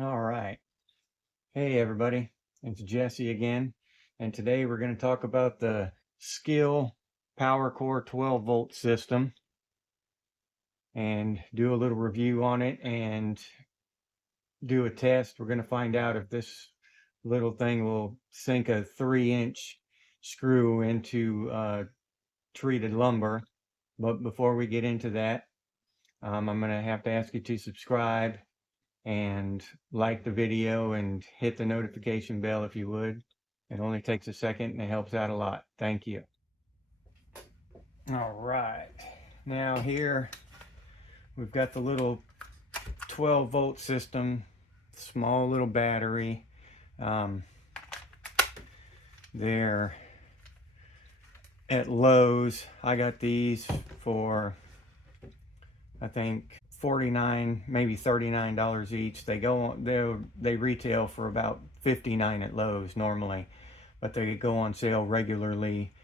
All right. Hey, everybody. It's Jesse again. And today we're going to talk about the Skil PWRCore 12-volt system and do a little review on it and do a test. We're going to find out if this little thing will sink a 3-inch screw into treated lumber. But before we get into that, I'm going to have to ask you to subscribe and like the video and hit the notification bell if you would. It only takes a second and it helps out a lot. Thank you. All right. Now here we've got the little 12-volt system, small little battery. They're at Lowe's. I got these for, I think, $49, maybe $39 each. They retail for about $59 at Lowe's normally, but they go on sale regularly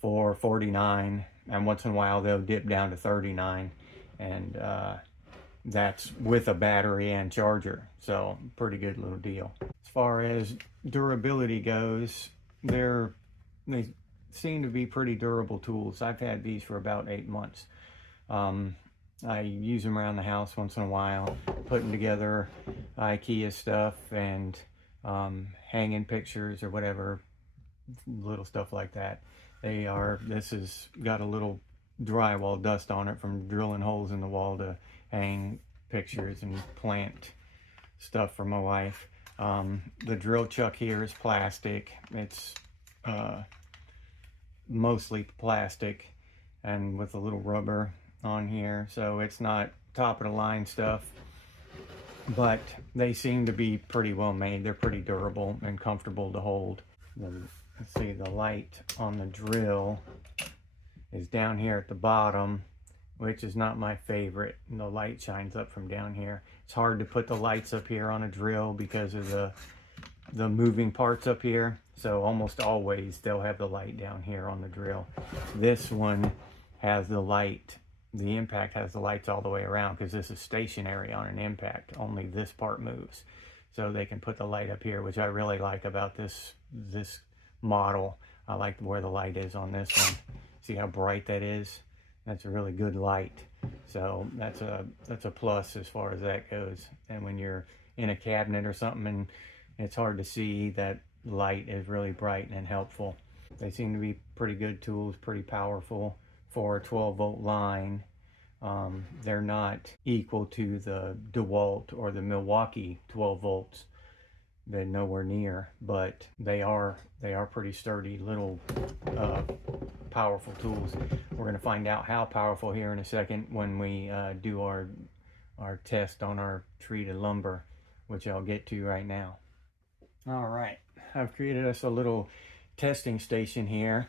for $49, and once in a while they'll dip down to $39, and that's with a battery and charger, so pretty good little deal. As far as durability goes, they seem to be pretty durable tools. I've had these for about 8 months. I use them around the house once in a while, putting together IKEA stuff and hanging pictures or whatever, little stuff like that. This has got a little drywall dust on it from drilling holes in the wall to hang pictures and plant stuff for my wife. The drill chuck here is plastic. It's mostly plastic and with a little rubber on here, so it's not top of the line stuff, but they seem to be pretty well made. They're pretty durable and comfortable to hold. Let's see, the light on the drill is down here at the bottom, which is not my favorite. And the light shines up from down here. It's hard to put the lights up here on a drill because of the moving parts up here, so almost always they'll have the light down here on the drill. This one has the light. The impact has the lights all the way around because this is stationary on an impact. Only this part moves. So they can put the light up here, which I really like about this model. I like where the light is on this one. See how bright that is? That's a really good light. So that's a plus as far as that goes. And when you're in a cabinet or something and it's hard to see, that light is really bright and helpful. They seem to be pretty good tools, pretty powerful for a 12-volt line. They're not equal to the DeWalt or the Milwaukee 12 volts. They're nowhere near, but they are pretty sturdy little powerful tools. We're going to find out how powerful here in a second when we do our test on our treated lumber, which I'll get to right now. All right, I've created us a little testing station here.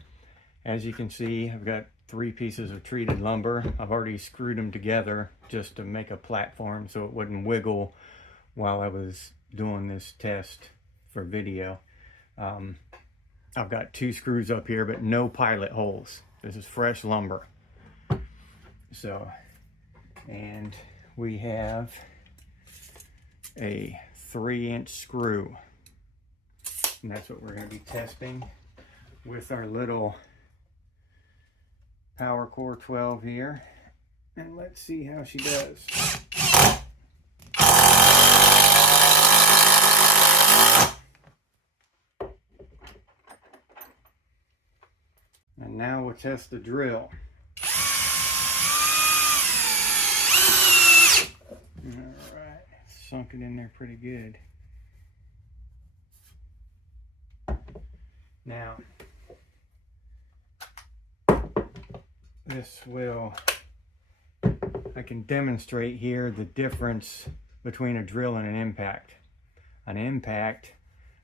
As you can see, I've got 3 pieces of treated lumber. I've already screwed them together just to make a platform so it wouldn't wiggle while I was doing this test for video. I've got 2 screws up here, but no pilot holes. This is fresh lumber. So, and we have a 3-inch screw. And that's what we're going to be testing with our little PWRCore 12 here, and let's see how she does. And now we'll test the drill. Alright, sunk it in there pretty good. Now, I can demonstrate here the difference between a drill and an impact. An impact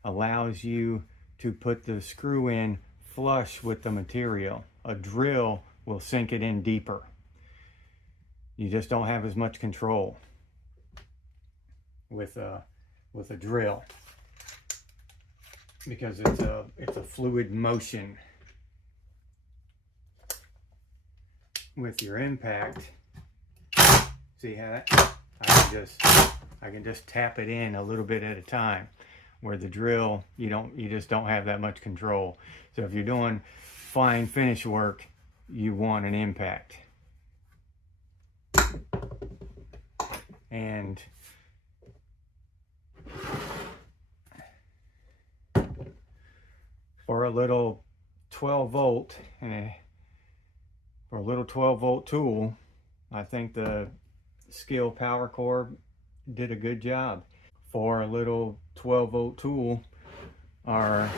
allows you to put the screw in flush with the material. A drill will sink it in deeper. You just don't have as much control with a drill because it's a fluid motion. With your impact, see how that I I can just tap it in a little bit at a time, where the drill, you just don't have that much control. So if you're doing fine finish work, you want an impact. And for a little 12 volt for a little 12 volt tool, I think the Skil PWRCore did a good job. For a little 12 volt tool, our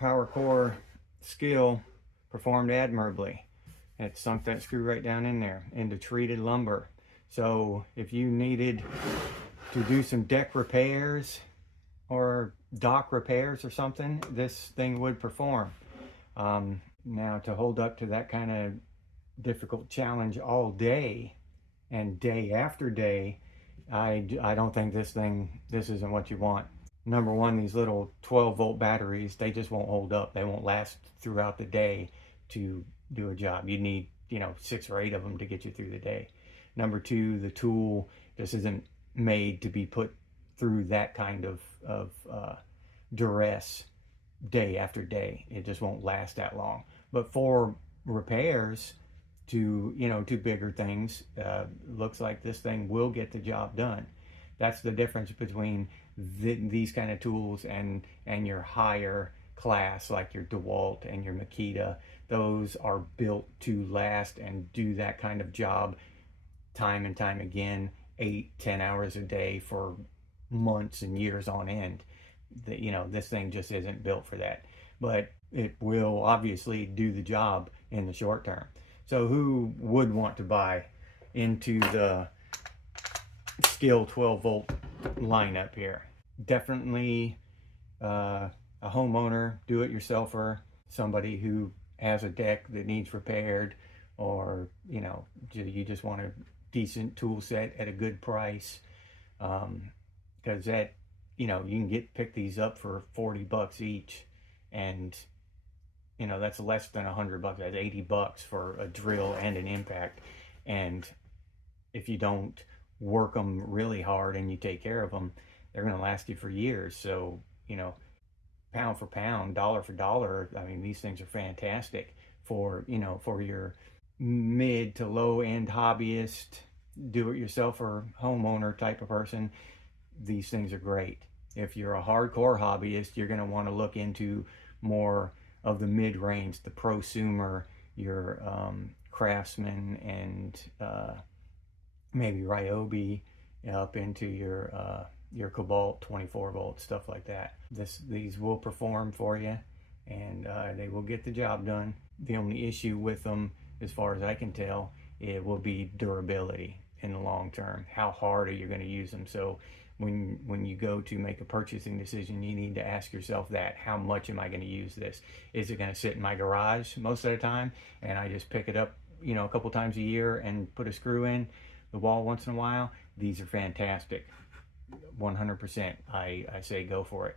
PWRCore Skil performed admirably. It sunk that screw right down in there into treated lumber. So if you needed to do some deck repairs or dock repairs or something, this thing would perform. Now, to hold up to that kind of difficult challenge all day and day after day, I don't think this isn't what you want. Number one, these little 12 volt batteries, they just won't hold up. They won't last throughout the day to do a job. You need, 6 or 8 of them to get you through the day. Number two, the tool just isn't made to be put through that kind of duress day after day. It just won't last that long. But for repairs to bigger things, looks like this thing will get the job done. That's the difference between these kind of tools and your higher class, like your DeWalt and your Makita. Those are built to last and do that kind of job time and time again, 8-10 hours a day for months and years on end. This thing just isn't built for that, but it will obviously do the job in the short term. So who would want to buy into the Skil 12 volt lineup here? Definitely a homeowner, do-it-yourselfer, somebody who has a deck that needs repaired, or you just want a decent tool set at a good price, because that you can pick these up for $40 each, and that's less than $100. That's $80 for a drill and an impact. And if you don't work them really hard and you take care of them, they're going to last you for years. So pound for pound, dollar for dollar, I mean, these things are fantastic for for your mid to low end hobbyist, do-it-yourself or homeowner type of person. These things are great. If you're a hardcore hobbyist, you're going to want to look into more of the mid-range, the prosumer, your Craftsman, and maybe Ryobi, up into your Cobalt 24 volt, stuff like that. These will perform for you, and they will get the job done. The only issue with them, as far as I can tell, it will be durability in the long term. How hard are you going to use them? So when you go to make a purchasing decision, you need to ask yourself that: how much am I going to use this? Is it going to sit in my garage most of the time, and I just pick it up a couple times a year and put a screw in the wall once in a while? These are fantastic. 100%. I say go for it.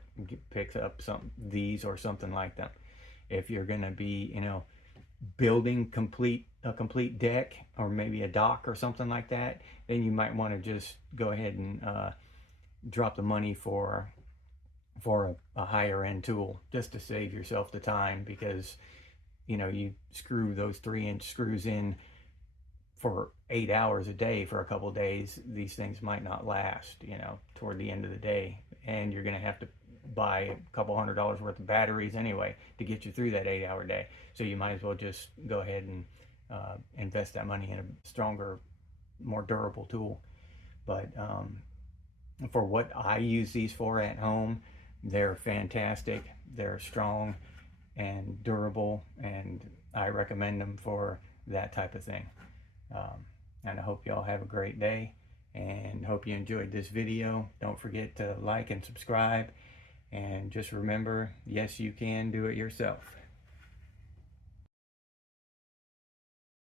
Pick up these or something like them. If you're going to be building a complete deck, or maybe a dock or something like that, then you might want to just go ahead and drop the money for a higher end tool, just to save yourself the time, because you screw those 3-inch screws in for 8 hours a day for a couple of days. These things might not last toward the end of the day, and you're going to have to buy a couple $100 worth of batteries anyway to get you through that 8-hour day. So you might as well just go ahead and invest that money in a stronger, more durable tool. But for what I use these for at home, they're fantastic. They're strong and durable, and I recommend them for that type of thing. And I hope y'all have a great day, and hope you enjoyed this video. Don't forget to like and subscribe, and just remember, yes, you can do it yourself.